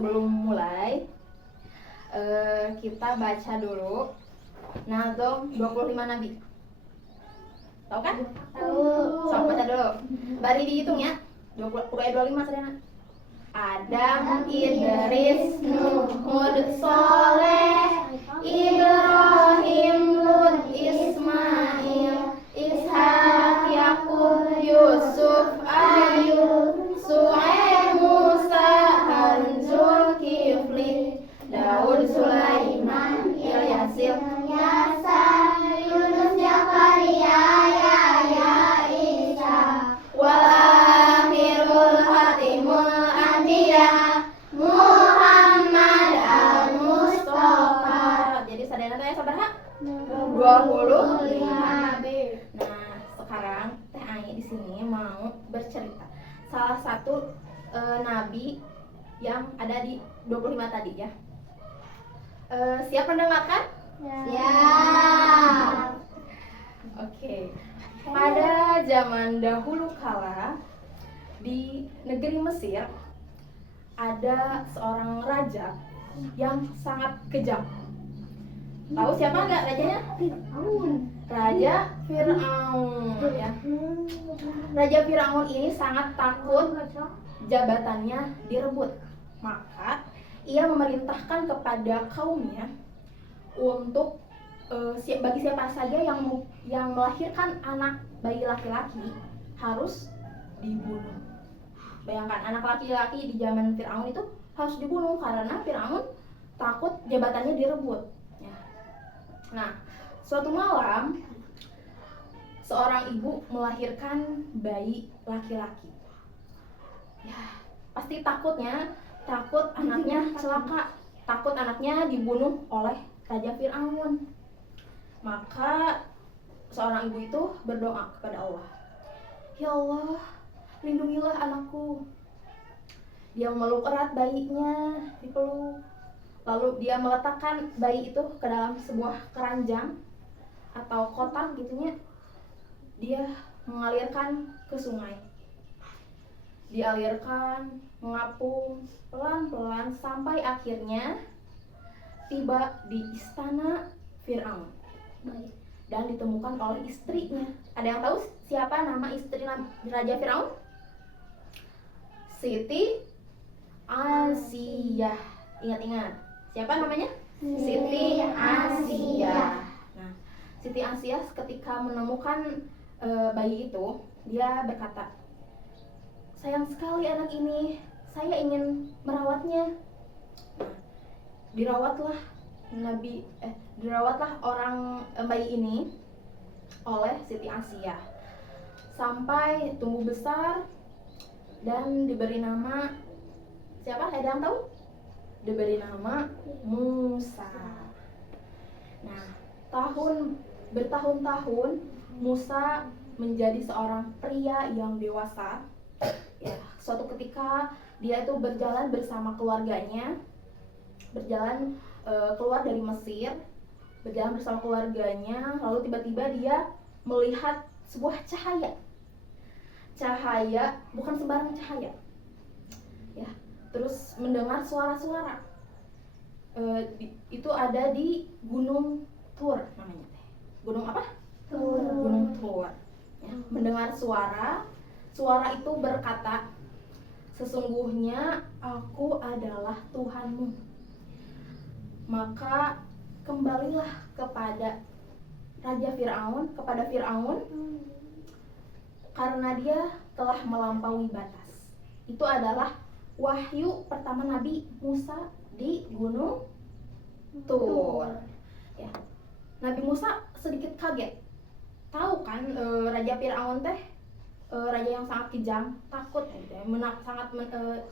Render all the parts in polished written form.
sebelum mulai kita baca dulu Nazom 25 Nabi. Tahu kan? Tahu. Sok baca dulu. Bari dihitung ya. 25 Serena. Adam, Idris, Nuh, Hud, Soleh, Ibrahim, Lut, Ismail, Ishak, Yakub, Yusuf, Ayub, Su'aib, Musa, Harun, Zulkifli, Daud, Sulaiman, Ilyasil, Yasa, Yunus, Zakaria, Yahya, Isa, wal akhirul hatimul anbiya, Muhammad al-Mustafa. Jadi sadayana teh sabaraha? 25 Nabi. Nah, sekarang Teh Ai di sini mau bercerita salah satu nabi yang ada di 25 tadi ya. Siap mendengarkan? Siap. Oke. Pada zaman dahulu kala di negeri Mesir ada seorang raja yang sangat kejam. Tahu siapa nggak rajanya? Raja Fir'aun ya. Raja Fir'aun ini sangat takut jabatannya direbut. Maka ia memerintahkan kepada kaumnya untuk bagi siapa saja yang melahirkan anak bayi laki-laki harus dibunuh. Bayangkan anak laki-laki di zaman Fir'aun itu harus dibunuh karena Fir'aun takut jabatannya direbut. Ya. Nah, suatu malam seorang ibu melahirkan bayi laki-laki. Ya, pasti takut anaknya celaka, takut anaknya dibunuh oleh Raja Fir'aun. Maka seorang ibu itu berdoa kepada Allah, "Ya Allah, lindungilah anakku." Dia memeluk erat bayinya, dipeluk. Lalu dia meletakkan bayi itu ke dalam sebuah keranjang atau kotak gitunya. Dia mengalirkan ke sungai. Dialirkan, mengapung pelan-pelan sampai akhirnya tiba di istana Fir'aun. Dan ditemukan oleh istrinya. Ada yang tahu siapa nama istri Raja Fir'aun? Siti Asiyah. Ingat-ingat. Siapa namanya? Siti Asiyah. Nah, Siti Asiyah ketika menemukan bayi itu, dia berkata, "Sayang sekali anak ini, saya ingin merawatnya." Nah, dirawatlah orang bayi ini oleh Siti Asiyah sampai tumbuh besar dan diberi nama siapa? Ada yang tahu? Diberi nama Musa. Nah, bertahun-tahun Musa menjadi seorang pria yang dewasa. Ya, suatu ketika dia itu berjalan bersama keluarganya, keluar dari Mesir, berjalan bersama keluarganya, lalu tiba-tiba dia melihat sebuah cahaya, bukan sembarang cahaya ya, terus mendengar suara-suara. Itu ada di Gunung Tur namanya. Gunung apa? Gunung Tur ya. Mendengar suara itu berkata, "Sesungguhnya aku adalah Tuhanmu." Maka kembalilah kepada Raja Fir'aun, karena dia telah melampaui batas. Itu adalah wahyu pertama Nabi Musa di Gunung Tur. Ya. Nabi Musa sedikit kaget. Tahu kan Raja Fir'aun teh raja yang sangat kejam, takut,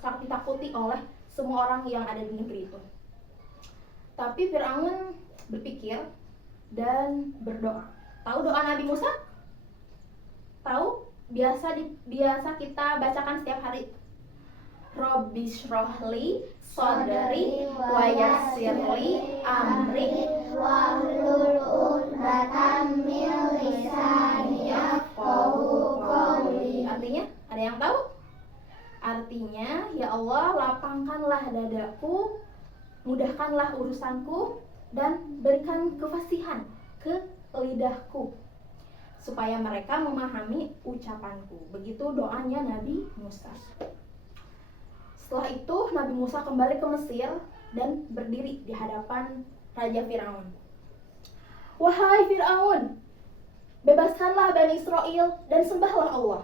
sangat ditakuti oleh semua orang yang ada di negeri itu. Tapi Fir'aun berpikir dan berdoa. Tahu doa Nabi Musa? Tahu? Biasa kita bacakan setiap hari. Robbi shrahli sadri wa yassirli amri Wahlul 'uqdatam min lisani yafqahu qawli. Artinya, ada yang tahu? Artinya, ya Allah, lapangkanlah dadaku, mudahkanlah urusanku, dan berikan kefasihan ke lidahku supaya mereka memahami ucapanku. Begitu doanya Nabi Musa. Setelah itu Nabi Musa kembali ke Mesir dan berdiri di hadapan Raja Firaun. Wahai Firaun, bebaskanlah Bani Israel dan sembahlah Allah.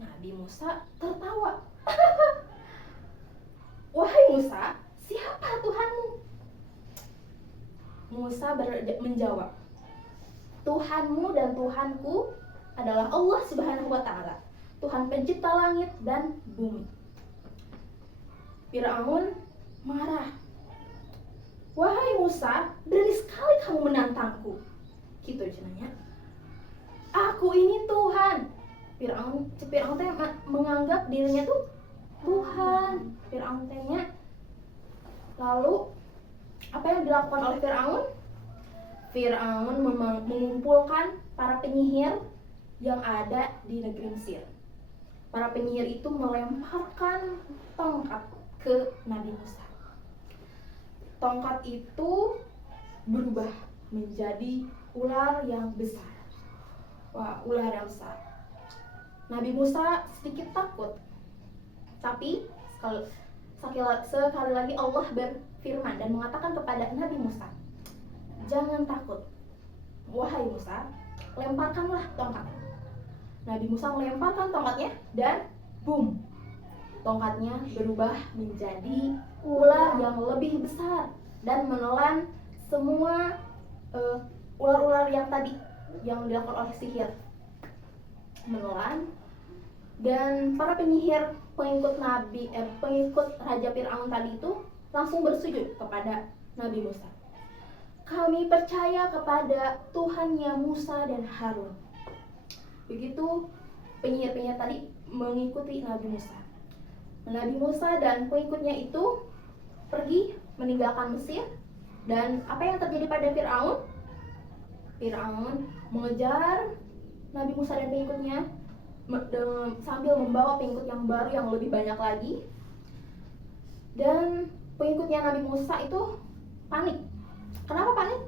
Nabi Musa tertawa. Wahai Musa, siapa Tuhanmu? Musa menjawab, Tuhanmu dan Tuhanku adalah Allah Subhanahu wa Ta'ala, Tuhan pencipta langit dan bumi. Firaun marah. Wahai Musa, berani sekali kamu menantangku. Gitu cenanya. Aku ini Tuhan. Firaun teh menganggap dirinya tuh Tuhan. Firaun tehnya. Lalu apa yang dilakukan oleh Firaun? Firaun mengumpulkan para penyihir yang ada di negeri Mesir. Para penyihir itu melemparkan tongkat ke Nabi Musa. Tongkat itu berubah menjadi ular yang besar. Wah, ular yang besar. Nabi Musa sedikit takut. Tapi sekali lagi Allah berfirman dan mengatakan kepada Nabi Musa, jangan takut. Wahai Musa, lemparkanlah tongkat. Nabi Musa melemparkan tongkatnya dan boom. Tongkatnya berubah menjadi ular yang lebih besar dan menelan semua ular-ular yang tadi yang dilakukan oleh sihir. Menelan, dan para penyihir pengikut Raja Firaun tadi itu langsung bersujud kepada Nabi Musa. Kami percaya kepada Tuhannya Musa dan Harun. Begitu penyihir-penyihir tadi mengikuti Nabi Musa. Nabi Musa dan pengikutnya itu pergi meninggalkan Mesir, dan apa yang terjadi pada Firaun? Firaun mengejar Nabi Musa dan pengikutnya sambil membawa pengikut yang baru yang lebih banyak lagi. Dan pengikutnya Nabi Musa itu panik. Kenapa panik?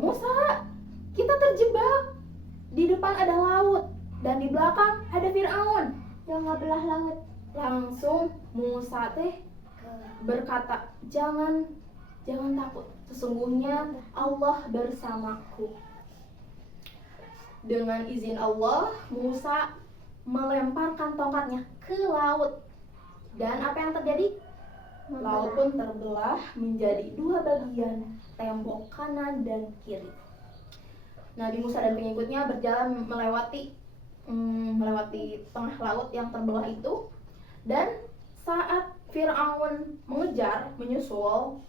Musa, kita terjebak. Di depan ada laut dan di belakang ada Firaun yang belah laut. Langsung Musa teh berkata, jangan takut, sesungguhnya Allah bersamaku. Dengan izin Allah, Musa melemparkan tongkatnya ke laut. Dan apa yang terjadi? Laut pun terbelah menjadi dua bagian, tembok kanan dan kiri. Nabi Musa dan pengikutnya berjalan melewati tengah laut yang terbelah itu. Dan saat Firaun mengejar, menyusul,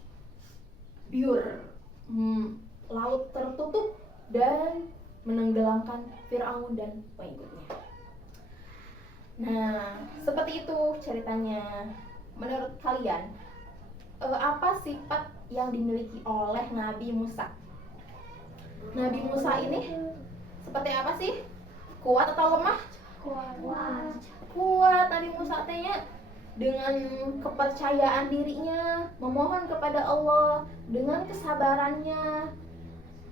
laut tertutup dan menenggelamkan Firaun dan pengikutnya. Nah, seperti itu ceritanya. Menurut kalian, apa sifat yang dimiliki oleh Nabi Musa? Nabi Musa ini seperti apa sih? Kuat atau lemah? Kuat. Nabi Musa tanya dengan kepercayaan dirinya, memohon kepada Allah, dengan kesabarannya,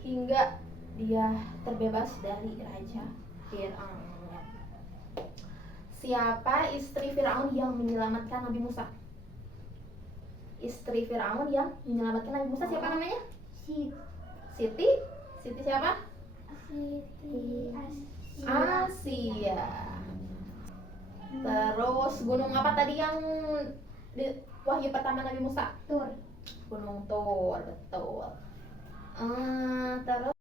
hingga dia terbebas dari Raja Firaun. Siapa istri Firaun yang menyelamatkan Nabi Musa? Istri Firaun yang menyelamatkan Nabi Musa siapa namanya? Siti siapa? Asia. Terus gunung apa tadi yang di wahyu pertama Nabi Musa? Tur. Gunung Tur, betul. Terus